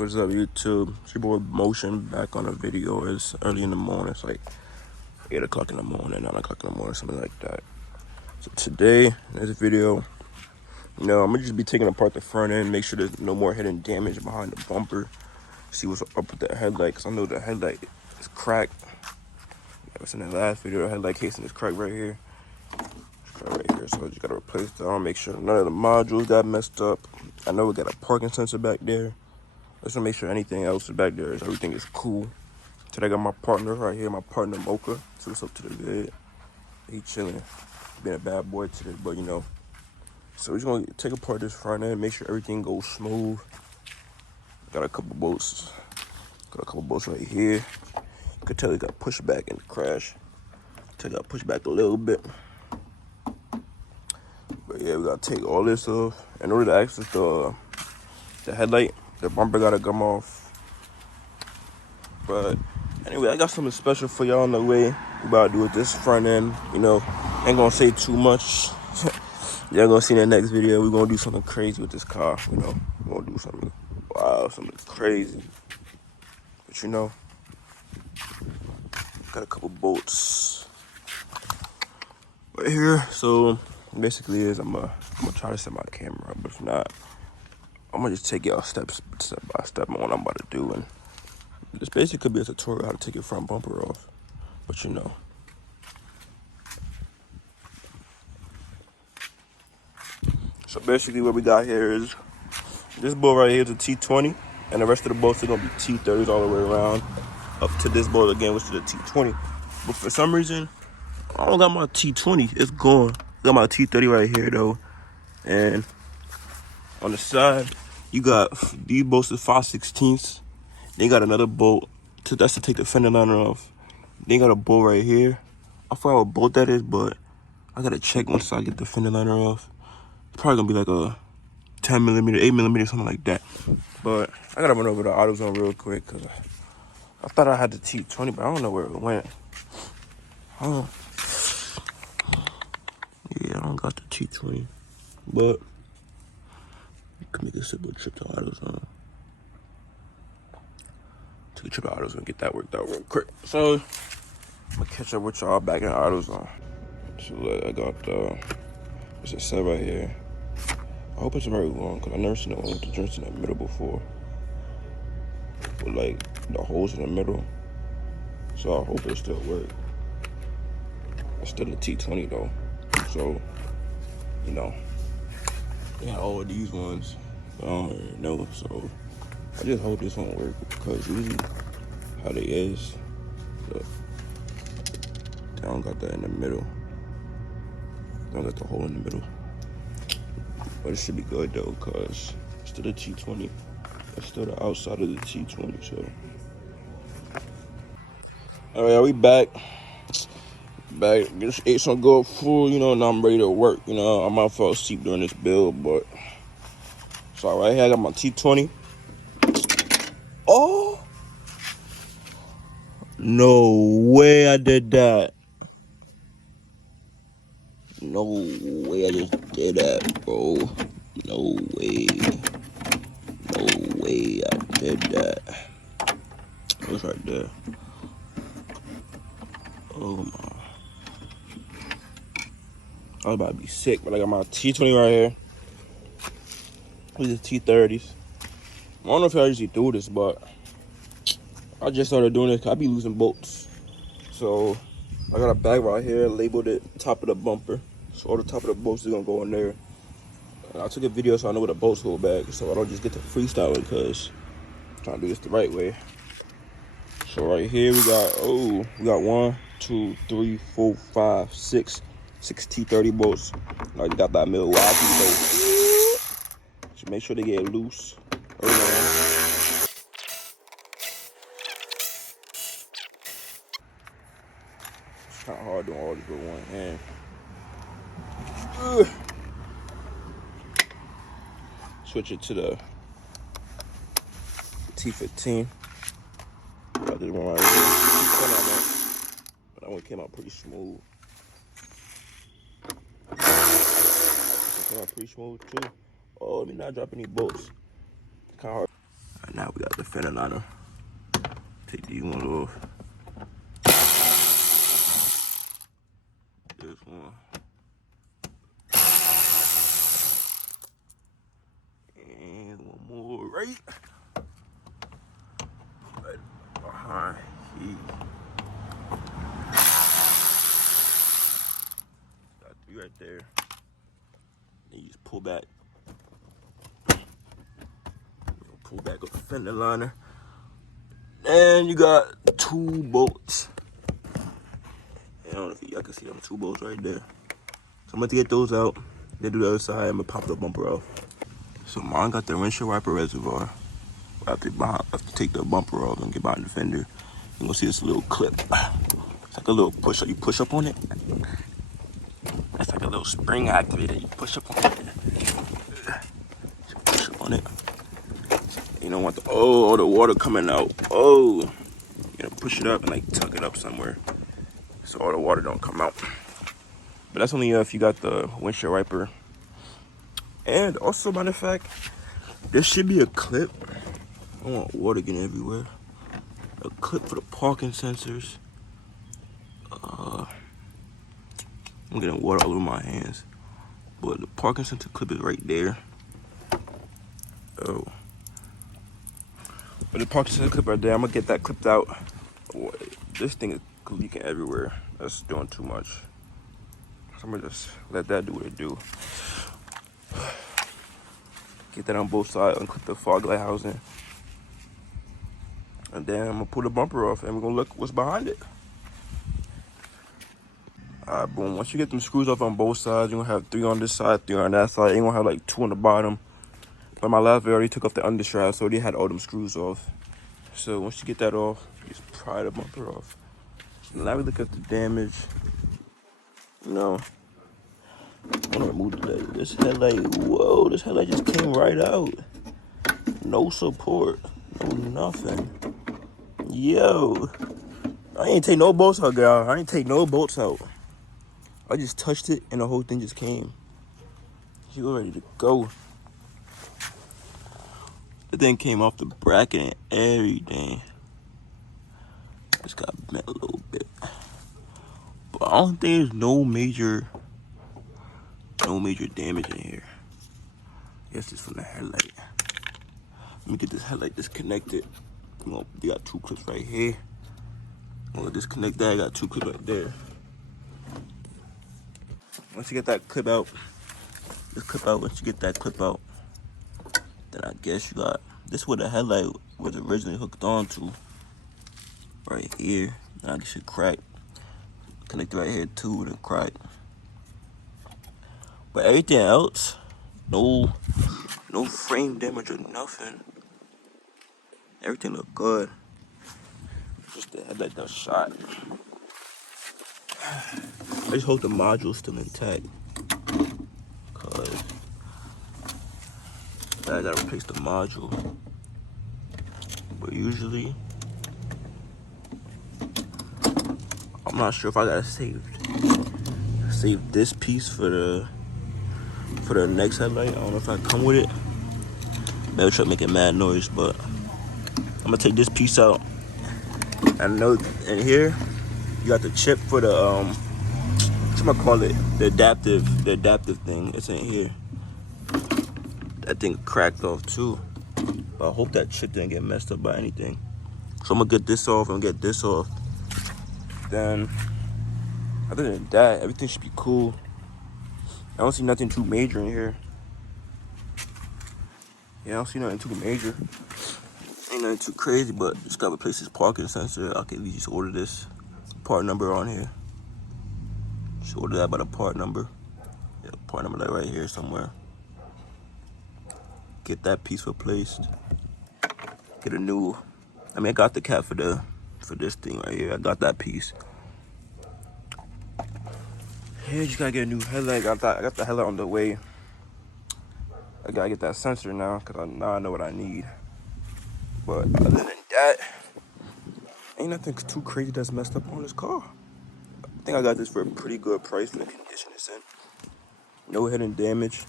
What's up, YouTube? It's your boy Motion back on a video. It's early in the morning. It's like 8 o'clock in the morning, 9 o'clock in the morning, something like that. So today, in this video, I'm gonna just be taking apart the front end, make sure there's no more hidden damage behind the bumper. See what's up with the headlight, because I know the headlight is cracked. I was in the last video, the headlight casing is cracked right here. It's cracked right here, so I just gotta replace that. I'll make sure none of the modules got messed up. I know we got a parking sensor back there. Let's make sure anything else is back there, everything is cool. Today I got my partner right here, my partner Mocha. So what's up to the vid? He chilling. Being a bad boy today, but you know. So we're just gonna take apart this front end, make sure everything goes smooth. Got a couple bolts. Got a couple bolts right here. You could tell it got pushed back in the crash. It got pushed back a little bit. But yeah, we gotta take all this off. In order to access the headlight, the bumper gotta come off. But anyway, I got something special for y'all on the way. We about to do with this front end, you know. Ain't gonna say too much. Y'all gonna see in the next video. We're gonna do something crazy with this car, you know. We're gonna do something wild, something crazy. But you know, got a couple bolts right here. So basically I'm gonna try to set my camera up, but if not, I'm gonna just take y'all step by step on what I'm about to do. And this basically could be a tutorial how to take your front bumper off, but you know. So basically what we got here is, this bolt right here is a T20, and the rest of the bolts are gonna be T30s all the way around, up to this bolt again, which is a T20. But for some reason, I don't got my T20, it's gone. I got my T30 right here though, and on the side, you got these bolts is 5/16. Then you got another bolt, that's to take the fender liner off. Then you got a bolt right here. I forgot what bolt that is, but I gotta check once I get the fender liner off. It's probably gonna be like a 10 millimeter, 8 millimeter, something like that. But I gotta run over to AutoZone real quick, cause I thought I had the T20, but I don't know where it went. Yeah, I don't got the T20, but you can make a simple trip to AutoZone. Take a trip to AutoZone and get that worked out real quick. So I'm gonna catch up with y'all back in AutoZone. So I got there's a set right here. I hope it's very long, because I've never seen one with the joints in the middle before. With like the holes in the middle. So I hope it still works. It's still a T20 though. So, you know, they have all of these ones. But I don't really know. So I just hope this won't work, because usually how they is, look, they don't got that in the middle. They don't got the hole in the middle. But it should be good though, cause it's still the T20. It's still the outside of the T20, so. All right, we back. Just ate some good food, you know, and I'm ready to work. You know, I might fall asleep during this build, but so right here I got my T20. Oh, no way I did that. No way I just did that, bro. No way. No way I did that. What's right there? Oh my. I was about to be sick, but I got my T20 right here. These are T30s. I don't know if I usually do this, but I just started doing this because I be losing bolts. So I got a bag right here, labeled it top of the bumper. So all the top of the bolts is gonna go in there. And I took a video so I know where the bolts go back, so I don't just get to freestyling, because I'm trying to do this the right way. So right here we got 1, 2, 3, 4, 5, 6 T30 bolts. I got that Milwaukee bolt. So make sure they get loose. It's kind of hard doing all this with one hand. Switch it to the T15. Got this one right here. But that one came out pretty smooth. Came out pretty smooth too. Oh, let me not drop any bolts. Kind of hard. Now we got the fender liner. Take these ones off. This one. And one more right behind here. Got 3 right there. Then you just pull back. Pull back up the fender liner. And you got 2 bolts. I don't know if y'all can see them 2 bolts right there. So I'm going to get those out. Then do the other side. I'm going to pop the bumper off. So mine got the windshield wiper reservoir. I have to take the bumper off and get behind the fender. You're going to see this little clip. It's like a little push up. You push up on it. That's like a little spring activator. You push up on it. Push up on it. You don't want all the water coming out. Oh, you know, push it up and like tuck it up somewhere so all the water don't come out. But that's only if you got the windshield wiper. And also, matter of fact, there should be a clip. I don't want water getting everywhere. A clip for the parking sensors. I'm getting water all over my hands. But the parking sensor clip is right there. Oh. But the parking sensor clip right there, I'm gonna get that clipped out. This thing is leaking everywhere. That's doing too much. So I'm gonna just let that do what it do. Get that on both sides, unclip the fog light housing. And then I'm gonna pull the bumper off and we're gonna look what's behind it. Alright, boom. Once you get them screws off on both sides, you're gonna have 3 on this side, 3 on that side. You're gonna have like 2 on the bottom. But my last video, I already took off the understrap, so they had all them screws off. So once you get that off, you just pry the bumper off. So now we look at the damage. You know, I'm gonna remove this headlight. Whoa, this headlight just came right out. No support, no nothing. Yo, I ain't take no bolts out, girl. I ain't take no bolts out. I just touched it and the whole thing just came. You ready to go. The thing came off the bracket and everything. Just got bent a little bit. But I don't think there's no major damage in here. I guess it's from the headlight. Let me get this headlight disconnected. You know, they got 2 clips right here. I'm gonna disconnect that. I got 2 clips right there. Once you get that clip out, once you get that clip out, then I guess you got, this is where the headlight was originally hooked onto. Right here. Now this should crack. Connect right here too, and crack. But everything else, no frame damage or nothing. Everything look good. Just the headlight that shot. I just hope the module's still intact. Cause I gotta replace the module. But usually, I'm not sure if I gotta save this piece for the next headlight. I don't know if I come with it. Maybe try making mad noise, but I'm gonna take this piece out. I know in here you got the chip for the what's I call it? The adaptive thing. It's in here. That thing cracked off too. But I hope that chip didn't get messed up by anything. So I'm gonna get this off and get this off. Then other than that, everything should be cool. I don't see nothing too major in here. Yeah, I don't see nothing too major. Ain't nothing too crazy, but just gotta replace this parking sensor. I can at least just order this part number on here. Just order that by the part number. Yeah, part number like right here somewhere. Get that piece replaced. Get a new. I mean, I got the cap for this thing right here. I got that piece. Yeah, just gotta get a new headlight. I got the headlight on the way. I gotta get that sensor now, cause now I know what I need. But other than that, ain't nothing too crazy that's messed up on this car. I think I got this for a pretty good price for the condition it's in. No hidden damage.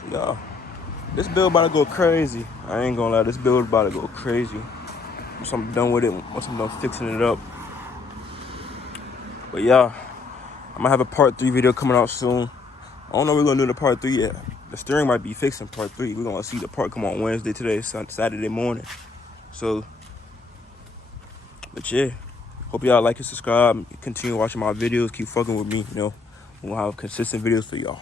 So, y'all, This build about to go crazy. I ain't gonna lie, this build about to go crazy. Once I'm done with it, once I'm done fixing it up. But yeah, I'm gonna have a part 3 video coming out soon. I don't know if we're gonna do the part 3 yet. The steering might be fixed in part 3. We're gonna see the part come on Wednesday today, Saturday morning. So, but yeah, hope y'all like and subscribe. Continue watching my videos. Keep fucking with me, you know. We'll have consistent videos for y'all.